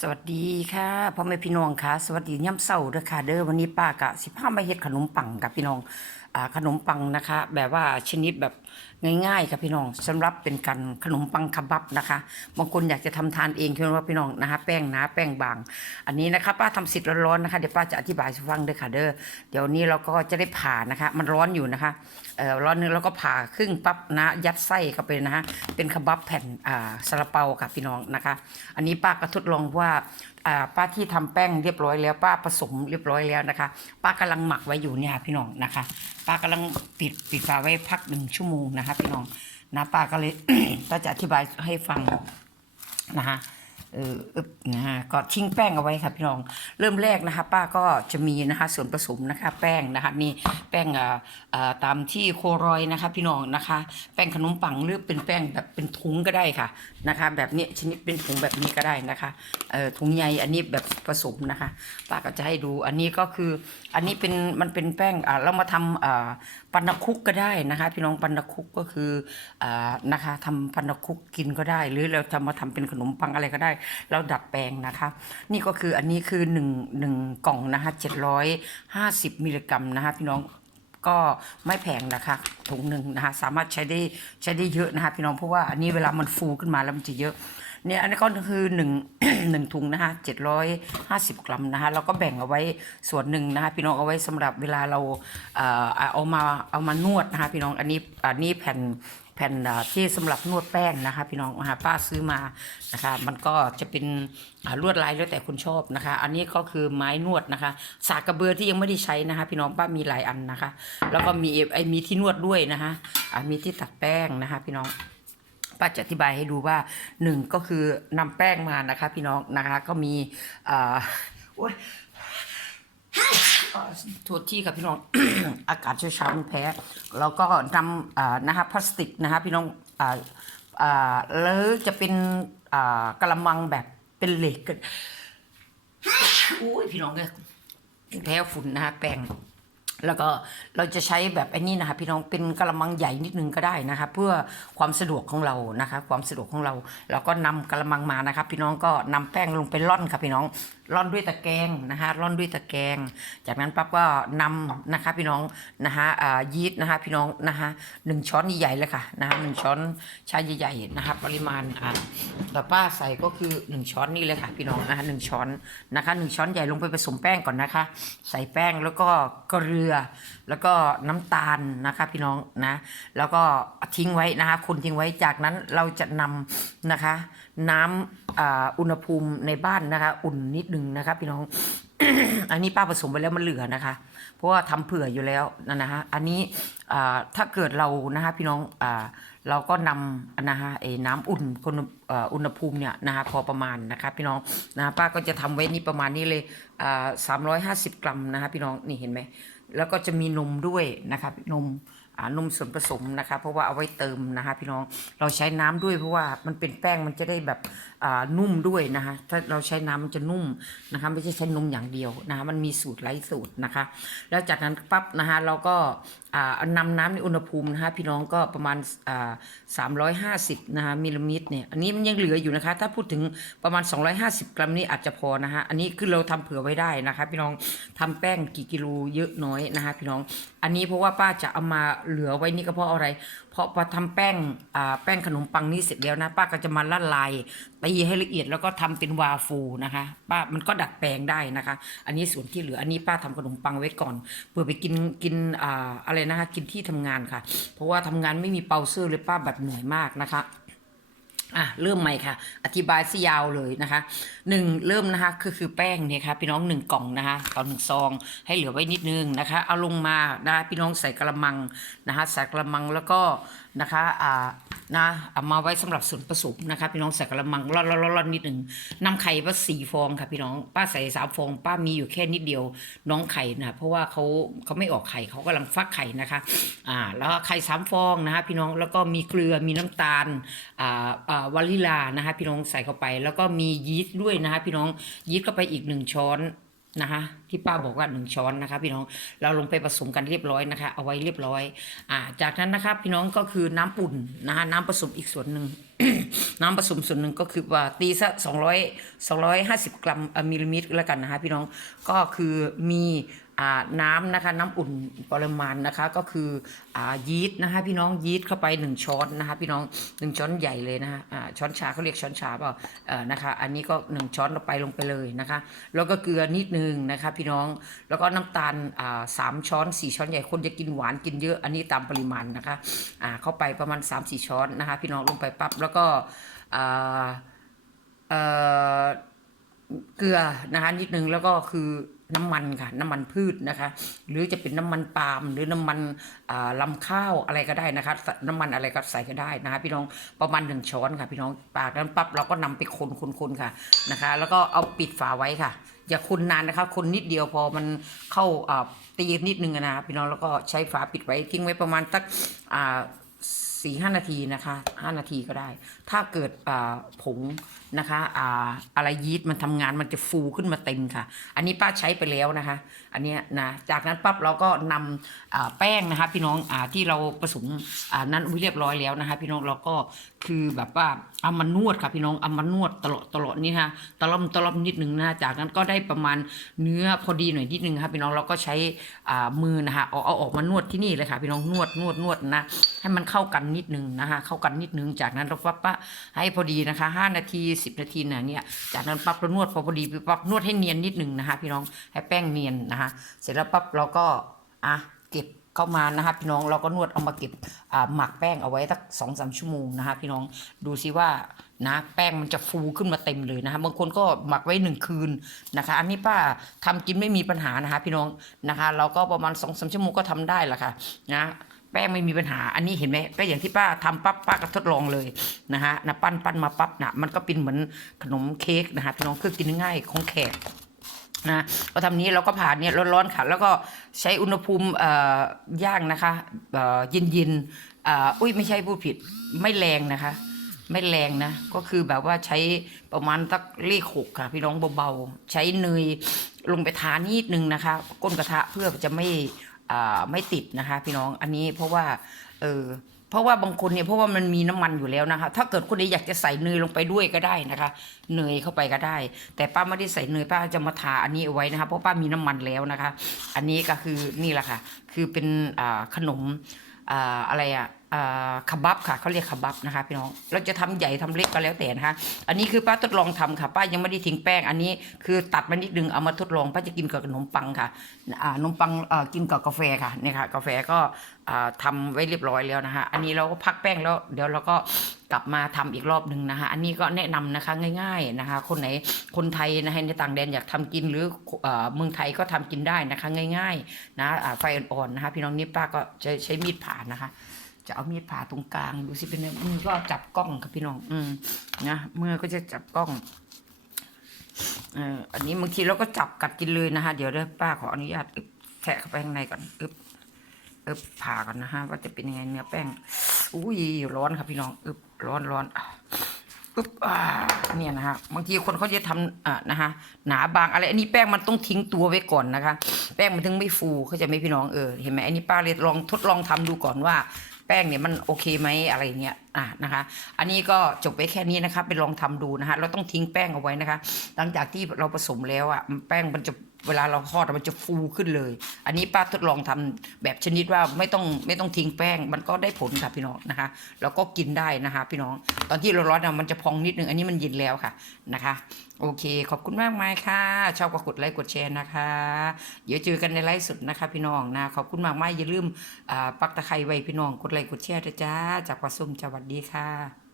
สวัสดีค่ะพ่อแม่พี่น้องค่ะ สวัสดีย่ำเศร้าเด้อค่ะ เด้อวันนี้ป้ากะสิพามาเฮ็ดขนมปังกับพี่น้อง ขนมปังนะคะ แบบว่าชนิดแบบง่ายๆค่ะพี่น้องสำหรับเป็นการขนมปังคบับนะคะบางคนอยากจะทำทานเองคือว่าพี่น้องนะคะ แป้งนาแป้งบาง อันนี้นะคะป้าทำสิทธิ์ร้อนๆนะคะเดี๋ยวป้าจะอธิบายให้ฟังเด้อค่ะเด้อเดี๋ยวนี้เราก็จะได้ผ่านะคะ มันร้อนอยู่นะคะเอ่อร้อนนึงแล้วก็ผ่าครึ่งปั๊บนะยัดไส้เข้าไปนะคะเป็นคบับแผ่นอ่าซาลาเปาค่ะพี่น้องนะคะ อันนี้ป้าก็ทดลองว่า ป้าที่ทำแป้งเรียบร้อยแล้ว ป้าผสมเรียบร้อยแล้วนะคะ ป้ากำลังหมักไว้อยู่เนี่ยค่ะพี่น้องนะคะ ป้ากำลังปิดปิดฝาไว้พักหนึ่งชั่วโมงนะคะ พี่น้องนะป้าก็เลยป้าจะอธิบายให้ฟังนะคะ เออนะฮะก็ทิ้งแป้งเอาไว้ค่ะพี่น้อง เริ่มแรกนะคะ ป้าก็จะมีนะคะส่วนผสมนะคะ แป้งนะคะนี่แป้งอ่าตามที่โครอยนะคะ พี่น้องนะคะ แป้งขนมปังหรือเป็นแป้งแบบเป็นถุงก็ได้ค่ะนะคะ แบบนี้ชนิดเป็นถุงแบบนี้ก็ได้นะคะเอ่อถุงใยอันนี้แบบผสมนะคะ ป้าก็จะให้ดูอันนี้ก็คืออันนี้เป็นมันเป็นแป้งอ่าเรามาทำอ่าปันนคุกก็ได้นะคะ พี่น้องปันนคุกก็คืออ่านะคะทำปันนคุกกินก็ได้ หรือเราจะมาทำเป็นขนมปังอะไรก็ได้เราดัดแปลงนะคะ นี่ก็คืออันนี้คือหนึ่งหนึ่งกล่องนะคะเจ็ดร้อยห้าสิบมิลลิกรัมนะคะพี่น้องก็ไม่แพงนะคะถุงหนึ่งนะคะสามารถใช้ได้ใช้ได้เยอะนะคะพี่น้องเพราะว่าอันนี้เวลามันฟูขึ้นมาแล้วมันจะเยอะ เนี่ยอันนี้ก็คือหนึ่งหนึ่งถุงนะคะเจ็ดร้อยห้าสิบกรัมนะคะเราก็แบ่งเอาไว้ส่วนหนึ่งนะคะพี่น้องเอาไว้สำหรับเวลาเราเอ่อเอามาเอามานวดนะคะพี่น้องอันนี้อันนี้แผ่นแผ่นที่สำหรับนวดแป้งนะคะ พี่น้องนะคะป้าซื้อมานะคะ มันก็จะเป็นลวดลายแล้วแต่คุณชอบนะคะ อันนี้ก็คือไม้นวดนะคะ สากกระเบือที่ยังไม่ได้ใช้นะคะ พี่น้องป้ามีหลายอันนะคะ แล้วก็มีไอ้มีที่นวดด้วยนะคะมีที่ตัดแป้งนะคะ พี่น้อง ป้าจะอธิบายให้ดูว่าหนึ่งก็คือนำแป้งมานะคะ พี่น้องนะคะก็มีอ่าโอ๊ยโทษที่กับพี่น้อง อากาศเช้าๆมันแพ้แล้วก็นำนะคะพลาสติกนะคะพี่น้องอ่าอ่าแล้วจะเป็นอ่ากระมังแบบเป็นเหล็กกันอุ้ยพี่น้องเนี่ยแพ้ฝุ่นนะคะแป้ง แล้วก็เราจะใช้แบบไอ้นี่นะคะพี่น้องเป็นกระมังใหญ่นิดนึงก็ได้นะคะเพื่อความสะดวกของเรานะคะ ความสะดวกของเรา เราก็นำกระมังมานะคะพี่น้องก็นำแป้งลงไปร่อนค่ะพี่น้อง ร่อนด้วยตะแกรงนะคะร่อนด้วยตะแกรงจากนั้นปั๊บก็นำนะคะพี่น้องนะคะยีสต์นะคะพี่น้องนะคะหนึ่งช้อนใหญ่ๆเลยค่ะนะคะหนึ่งช้อนชาใหญ่ๆนะคะปริมาณอ่าแต่ป้าใส่ก็คือหนึ่งช้อนนี่เลยค่ะพี่น้องนะคะหนึ่งช้อนนะคะหนึ่งช้อนใหญ่ลงไปผสมแป้งก่อนนะคะ ใส่แป้งแล้วก็เกลือ แล้วก็น้ำตาลนะคะพี่น้องนะแล้วก็ทิ้งไว้นะคะคนทิ้งไว้จากนั้นเราจะนำนะคะน้ำอ่าอุณหภูมิในบ้านนะคะอุ่นนิดนึงนะคะพี่น้อง อันนี้ป้าผสมไปแล้วมันเหลือนะคะ เพราะว่าทำเผื่ออยู่แล้วนะนะคะอันนี้ถ้าเกิดเรานะคะพี่น้องอเราก็นำนะคะไอ้น้ำอุ่นคนอ,อุณหภูมิเนี่ยนะคะพอประมาณนะคะพี่น้องนะป้าก็จะทำไว้นี่ประมาณนี้เลยสามร้อยห้าสิบกรัมนะคะพี่น้องนี่เห็นไหมแล้วก็จะมีนมด้วยนะครับนม นมส่วนผสมนะคะเพราะว่าเอาไว้เติมนะคะพี่น้องเราใช้น้ำด้วยเพราะว่ามันเป็นแป้งมันจะได้แบบนุ่มด้วยนะคะถ้าเราใช้น้ำมันจะนุ่มนะคะไม่ใช่ใช้นมอย่างเดียวนะคะมันมีสูตรหลายสูตรนะคะ แล้วจากนั้นปั๊บนะคะเราก็อ่านำน้ำในอุณหภูมินะคะพี่น้องก็ประมาณอ่าสามร้อยห้าสิบนะคะมิลลิลิตรเนี่ยอันนี้มันยังเหลืออยู่นะคะ ถ้าพูดถึงประมาณ 250 กรัมนี่อาจจะพอนะคะอันนี้คือเราทำเผื่อไว้ได้นะคะ พี่น้องทำแป้งกี่กิโลเยอะน้อยนะคะพี่น้องอันนี้เพราะว่าป้าจะเอามาเหลือไว้นี่ก็เพราะอะไร เพราะพอทำแป้งอ่าแป้งขนมปังนี่เสร็จแล้วนะ ป้าก็จะมาละลายตีให้ละเอียดแล้วก็ทำเป็นวาฟูนะคะ ป้ามันก็ดัดแปลงได้นะคะ อันนี้ส่วนที่เหลืออันนี้ป้าทำขนมปังไว้ก่อนเพื่อไปกินกินอ่าอะไรนะคะ กินที่ทำงานค่ะ เพราะว่าทำงานไม่มีเปาเซอร์เลยป้าแบบเหนื่อยมากนะคะ อะเริ่มใหม่ค่ะ อธิบายซะยาวเลยนะคะหนึ่งเริ่มนะคะคือคือแป้งเนี่ยค่ะพี่น้องหนึ่งกล่องนะคะต่อหนึ่งซองให้เหลือไว้นิดนึงนะคะเอาลงมานะคะพี่น้องใส่กระมังนะคะใส่กระมังแล้วก็นะคะอ่า นะเอามาไว้สำหรับส่วนผสมนะคะพี่น้องใส่กระมังร่อนร่อนร่อนนิดหนึ่งน้ำไข่มาสี่ฟองค่ะพี่น้องป้าใส่สามฟอง ป้ามีอยู่แค่นิดเดียวน้องไข่นะเพราะว่าเขาเขาไม่ออกไข่เขากำลังฟักไข่นะคะอ่าแล้วก็ไข่สามฟองนะคะพี่น้องแล้วก็มีเกลือมีน้ำตาลอ่าอ่าวานิลานะคะพี่น้องใส่เข้าไป แล้วก็มียีสต์ด้วยนะคะพี่น้องยีสต์เข้าไปอีกหนึ่งช้อน นะคะที่ป้าบอกว่าหนึ่งช้อนนะคะ พี่น้องเราลงไปผสมกันเรียบร้อยนะคะ เอาไว้เรียบร้อย อ่า จากนั้นนะคะ พี่น้องก็คือน้ำอุ่นนะคะน้ำผสมอีกส่วนหนึ่งน้ำผสมส่วนหนึ่งก็คือว่าตีซะสองร้อยสองร้อยห้าสิบกรัมมิลลิลิตรแล้วกันนะคะ พี่น้องก็คือมี น้ำนะคะน้ำอุ่นปริมาณนะคะก็คืออยีสต์นะคะพี่น้องยีสต์เข้าไปหนึ่งช้อนนะคะพี่น้องหนึ่งช้อนใหญ่เลยนะคะช้อนชาเขาเรียกช้อนชาเปล่านะคะอันนี้ก็หนึ่งช้อนลงไปลงไปเลยนะคะแล้วก็เกลือนิดนึงนะคะพี่น้องแล้วก็น้ำตาลสามช้อนสี่ช้อนใหญ่คนจะกินหวานกินเยอะอันนี้ตามปริมาณนะคะเข้าไปประมาณ 3 4 ช้อนนะคะพี่น้องลงไปปั๊บแล้วก็เอ่อเกลือนะคะนิดนึงแล้วก็คือ น้ำมันค่ะน้ำมันพืชนะคะ หรือจะเป็นน้ำมันปาล์มหรือน้ำมันลำข้าวอะไรก็ได้นะคะ น้ำมันอะไรก็ใส่ก็ได้นะคะพี่น้องประมาณหนึ่งช้อนค่ะ พี่น้องปากนั้นปั๊บเราก็นำไปคนคนคนค่ะนะคะ แล้วก็เอาปิดฝาไว้ค่ะ อย่าคนนานนะคะ คนนิดเดียวพอมันเข้าตีนิดนึงนะพี่น้องแล้วก็ใช้ฝาปิดไว้ทิ้งไว้ประมาณสักสี่ห้านาทีนะคะห้านาทีก็ได้ ถ้าเกิดผง นะคะอ่าอะไรยีสต์มันทำงานมันจะฟูขึ้นมาเต็มค่ะ อันนี้ป้าใช้ไปแล้วนะคะ อันเนี้ยนะจากนั้นปั๊บเราก็นำแป้งนะคะพี่น้องอ่าที่เราผสมอ่านั้นไว้เรียบร้อยแล้วนะคะ พี่น้องเราก็คือแบบว่าเอามานวดค่ะพี่น้องเอามานวดตลอดตลอดนี่นะตะล่อมตะล่อมนิดนึงนะจากนั้นก็ได้ประมาณเนื้อพอดีหน่อยนิดนึงค่ะพี่น้องเราก็ใช้อ่ามือนะคะเอาเอาออกมานวดที่นี่เลยค่ะพี่น้องนวดนวดนวดนะให้มันเข้ากันนิดนึงนะคะเข้ากันนิดนึงจากนั้นเราปั๊บปะให้พอดีนะคะ 5 นาที10นาทีเนี่ยเนี่ยจากนั้นปั๊บเรานวดพอพอดีปั๊บนวดให้เนียนนิดนึงนะคะ พี่น้องให้แป้งเนียนนะคะ เสร็จแล้วปั๊บเราก็อะเก็บเข้ามานะคะพี่น้องเราก็นวดเอามาเก็บหมักแป้งเอาไว้สักสองสามชั่วโมงนะคะ พี่น้องดูซิว่านะแป้งมันจะฟูขึ้นมาเต็มเลยนะคะบางคนก็หมักไว้หนึ่งคืนนะคะ อันนี้ป้าทำกินไม่มีปัญหานะคะ พี่น้องนะคะ เราก็ประมาณสองสามชั่วโมงก็ทำได้ละค่ะนะ ป้งไม่มีปัญหา อันนี้เห็นไหมก็อย่างที่ป้าทำปั๊บป้าก็ทดลองเลยนะฮะนะปั้นปั้นมาปั๊บนะมันก็เป็นเหมือนขนมเค้กนะฮะพี่น้องคือกินง่ายของแขกนะก็ทำนี้เราก็ผ่านเนี่ยร้อนๆค่ะ แล้วก็ใช้อุณหภูมิย่างนะคะเย็นๆอ,อ,อุ้ยไม่ใช่พูดผิดไม่แรงนะคะ ไม่แรงนะ ก็คือแบบว่าใช้ประมาณสักเลขหกค่ะ พี่น้องเบาๆ ใช้เนยลงไปทานิดนึงนะคะ ก้นกระทะเพื่อจะไม่ ไม่ติดนะคะ พี่น้องอันนี้เพราะว่า เออเพราะว่าบางคนเนี่ยเพราะว่ามันมีน้ำมันอยู่แล้วนะคะ ถ้าเกิดคนใดอยากจะใส่เนยลงไปด้วยก็ได้นะคะเนยเข้าไปก็ได้ แต่ป้าไม่ได้ใส่เนยป้าจะมาทาอันนี้เอาไว้นะคะเพราะป้ามีน้ำมันแล้วนะคะ อันนี้ก็คือนี่แหละค่ะ คือเป็นขนมออะไรอะ อ่าคาบับค่ะเขาเรียกคาบับนะคะ พี่น้องเราจะทำใหญ่ทำเล็กก็แล้วแต่นะคะ อันนี้คือป้าทดลองทำค่ะ ป้ายังไม่ได้ทิ้งแป้ง อันนี้คือตัดมานิดนึงเอามาทดลองป้าจะกินกับขนมปังค่ะอ่านมปังกินกับกาแฟค่ะนี่ค่ะ กาแฟก็อ่าทำไว้เรียบร้อยแล้วนะคะ อันนี้เราก็พักแป้งแล้ว เดี๋ยวเราก็กลับมาทำอีกรอบหนึ่งนะคะ อันนี้ก็แนะนำนะคะง่าย ๆนะคะ คนไหนคนไทยนะคะในต่างแดนอยากทำกินหรือเมืองไทยก็ทำกินได้นะคะ ง่าย ๆ นะไฟอ่อนๆนะคะ พี่น้องนี่ป้าก็จะใช้มีดผ่านนะคะ จะเอามีดผ่าตรงกลางดูสิเป็นมือก็จับกล้องครับพี่น้อง อืมนะมือก็จะจับกล้องเอออันนี้บางทีเราก็จับกัดกินเลยนะคะเดี๋ยวเด้อป้าขออนุญาตแทะเข้าไปข้างในก่อนอึบอึบผ่าก่อนนะฮะว่าจะเป็นยังไงเนื้อแป้งอุ้ยร้อนครับพี่น้องอึบร้อนร้อนอึบอ่าเนี่ยนะฮะบางทีคนเขาจะทำอ่านะฮะหนาบางอะไร อันนี้แป้งมันต้องทิ้งตัวไว้ก่อนนะคะ แป้งมันถึงไม่ฟูเขาจะไม่พี่น้องเออเห็นไหมอันนี้ป้าเลยลองทดลองทำดูก่อนว่า แป้งเนี่ยมันโอเคไหมอะไรเงี้ย อะนะคะ อันนี้ก็จบไปแค่นี้นะคะไปลองทำดูนะคะเราต้องทิ้งแป้งเอาไว้นะคะ หลังจากที่เราผสมแล้วอะแป้งมันจะเวลาเราทอดมันจะฟูขึ้นเลย อันนี้ป้าทดลองทำแบบชนิดว่าไม่ต้องไม่ต้องทิ้งแป้ง มันก็ได้ผลค่ะพี่น้องนะคะแล้วก็กินได้นะคะ พี่น้อง ตอนที่เราร้อนๆอะมันจะพองนิดนึง อันนี้มันเย็นแล้วค่ะนะคะ โอเค ขอบคุณมากมายค่ะ ชอบก็กดไลค์กดแชร์นะคะ เดี๋ยวเจอกันในไลฟ์สดนะคะ พี่น้องนะขอบคุณมากมายอย่าลืมปักตะไคร้ไว้พี่น้องกดไลค์กดแชร์จ้าจากปลาส้มสวัสดีค่ะ